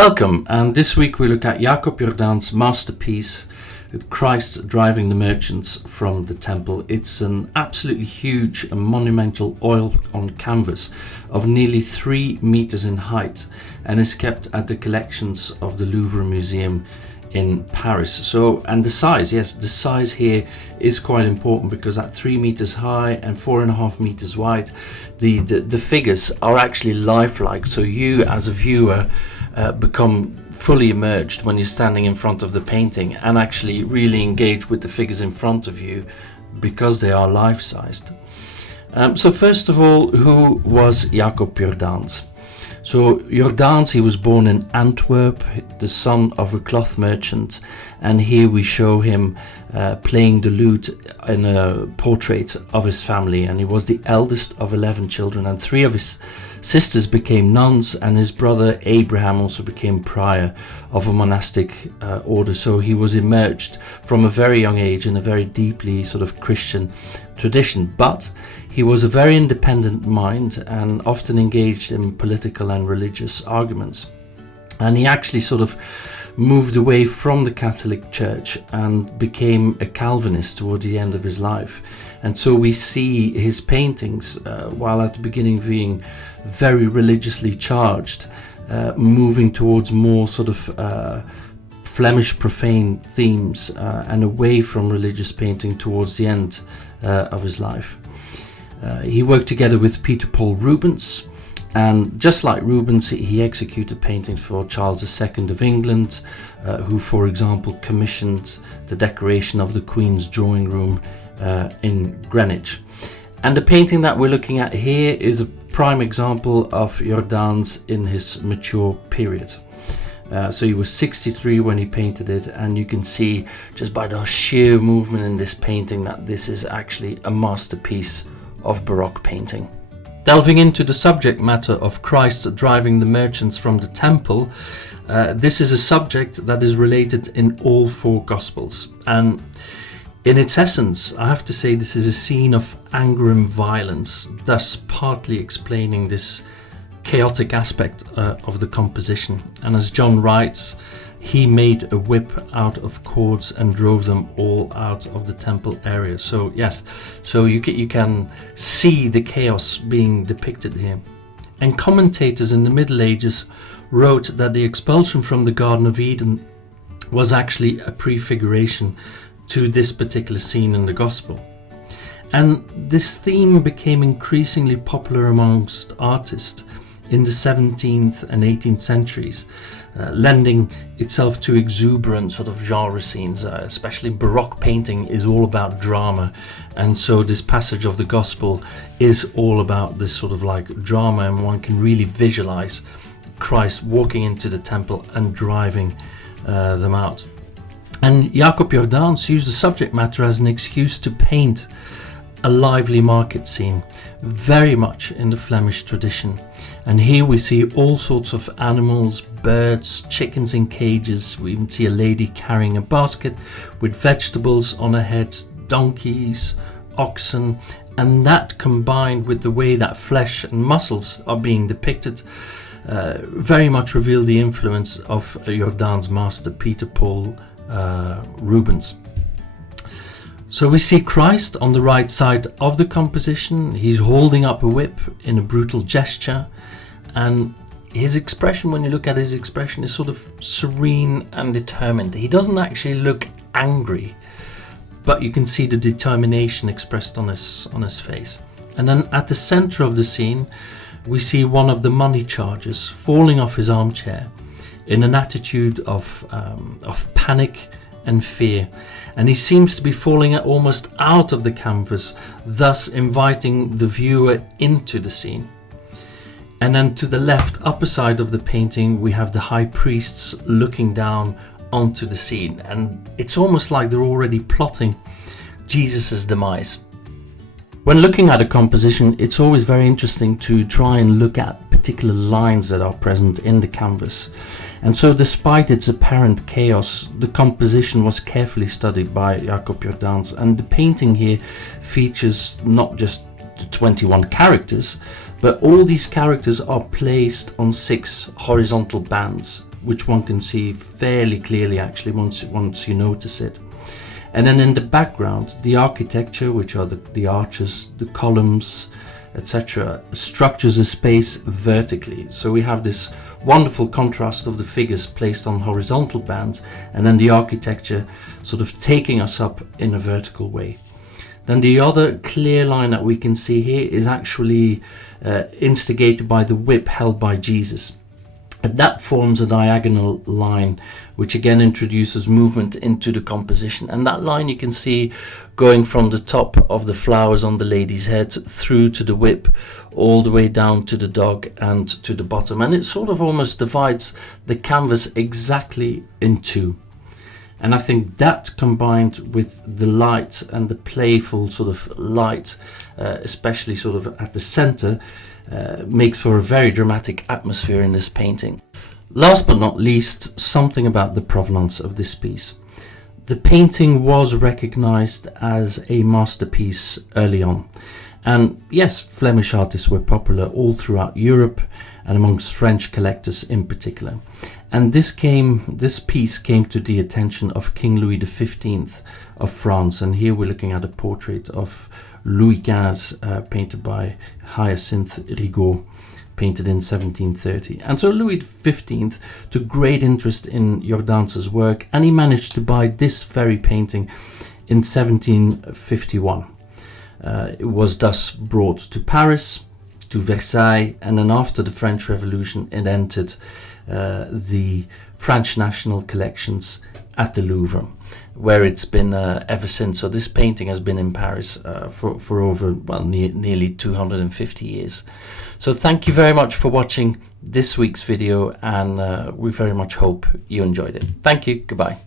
Welcome, and this week we look at Jacob Jordaens' masterpiece, Christ Driving the Merchants from the Temple. It's an absolutely huge and monumental oil on canvas of nearly 3 meters in height and is kept at the collections of the Louvre Museum in Paris. And the size here is quite important, because at 3 meters high and 4.5 meters wide, the figures are actually lifelike. So you as a viewer become fully immersed when you're standing in front of the painting and actually really engage with the figures in front of you because they are life-sized. So first of all, who was Jacob Jordaens? So Jordaens, he was born in Antwerp, the son of a cloth merchant, and here we show him playing the lute in a portrait of his family, and he was the eldest of 11 children, and 3 of his sisters became nuns, and his brother Abraham also became prior of a monastic order. So he was immersed from a very young age in a very deeply sort of Christian tradition, but he was a very independent mind and often engaged in political and religious arguments. And he actually sort of moved away from the Catholic Church and became a Calvinist toward the end of his life. And so we see his paintings, while at the beginning being very religiously charged, moving towards more sort of Flemish profane themes and away from religious painting towards the end of his life. He worked together with Peter Paul Rubens, and just like Rubens, he executed paintings for Charles II of England, who, for example, commissioned the decoration of the Queen's drawing room in Greenwich. And the painting that we're looking at here is a prime example of Jordaens in his mature period. So he was 63 when he painted it, and you can see just by the sheer movement in this painting that this is actually a masterpiece of Baroque painting. Delving into the subject matter of Christ driving the merchants from the temple, this is a subject that is related in all 4 Gospels. And in its essence, I have to say this is a scene of anger and violence, thus partly explaining this chaotic aspect of the composition. And as John writes, he made a whip out of cords and drove them all out of the temple area. So yes, so you can see the chaos being depicted here. And commentators in the Middle Ages wrote that the expulsion from the Garden of Eden was actually a prefiguration to this particular scene in the Gospel. And this theme became increasingly popular amongst artists in the 17th and 18th centuries, lending itself to exuberant sort of genre scenes. Especially Baroque painting is all about drama, and so this passage of the Gospel is all about this sort of like drama, and one can really visualize Christ walking into the temple and driving them out. And Jacob Jordaens used the subject matter as an excuse to paint a lively market scene, very much in the Flemish tradition. And here we see all sorts of animals, birds, chickens in cages. We even see a lady carrying a basket with vegetables on her head, donkeys, oxen, and that combined with the way that flesh and muscles are being depicted very much reveal the influence of Jordaens' master Peter Paul Rubens. So we see Christ on the right side of the composition. He's holding up a whip in a brutal gesture, and his expression, when you look at his expression, is sort of serene and determined. He doesn't actually look angry, but you can see the determination expressed on his face. And then at the center of the scene, we see one of the money chargers falling off his armchair in an attitude of panic and fear, and he seems to be falling almost out of the canvas, thus inviting the viewer into the scene. And then to the left upper side of the painting, we have the high priests looking down onto the scene, and it's almost like they're already plotting Jesus' demise. When looking at a composition, it's always very interesting to try and look at particular lines that are present in the canvas. And so despite its apparent chaos, the composition was carefully studied by Jacob Jordaens, and the painting here features not just the 21 characters, but all these characters are placed on 6 horizontal bands which one can see fairly clearly actually once you notice it. And then in the background, the architecture, which are the arches, the columns, etc., structures a space vertically. So we have this wonderful contrast of the figures placed on horizontal bands, and then the architecture sort of taking us up in a vertical way. Then the other clear line that we can see here is actually instigated by the whip held by Jesus. And that forms a diagonal line, which again introduces movement into the composition. And that line you can see going from the top of the flowers on the lady's head through to the whip, all the way down to the dog and to the bottom. And it sort of almost divides the canvas exactly in two. And I think that, combined with the light and the playful sort of light, especially sort of at the center, makes for a very dramatic atmosphere in this painting. Last but not least, something about the provenance of this piece. The painting was recognized as a masterpiece early on. And yes, Flemish artists were popular all throughout Europe and amongst French collectors in particular. And this piece came to the attention of King Louis XV of France. And here we're looking at a portrait of Louis XV, painted by Hyacinthe Rigaud, painted in 1730. And so Louis XV took great interest in Jordaens' work, and he managed to buy this very painting in 1751. It was thus brought to Paris, to Versailles, and then after the French Revolution it entered the French national collections at the Louvre, where it's been ever since. So this painting has been in Paris for over, well, nearly 250 years. So thank you very much for watching this week's video, and we very much hope you enjoyed it. Thank you. Goodbye.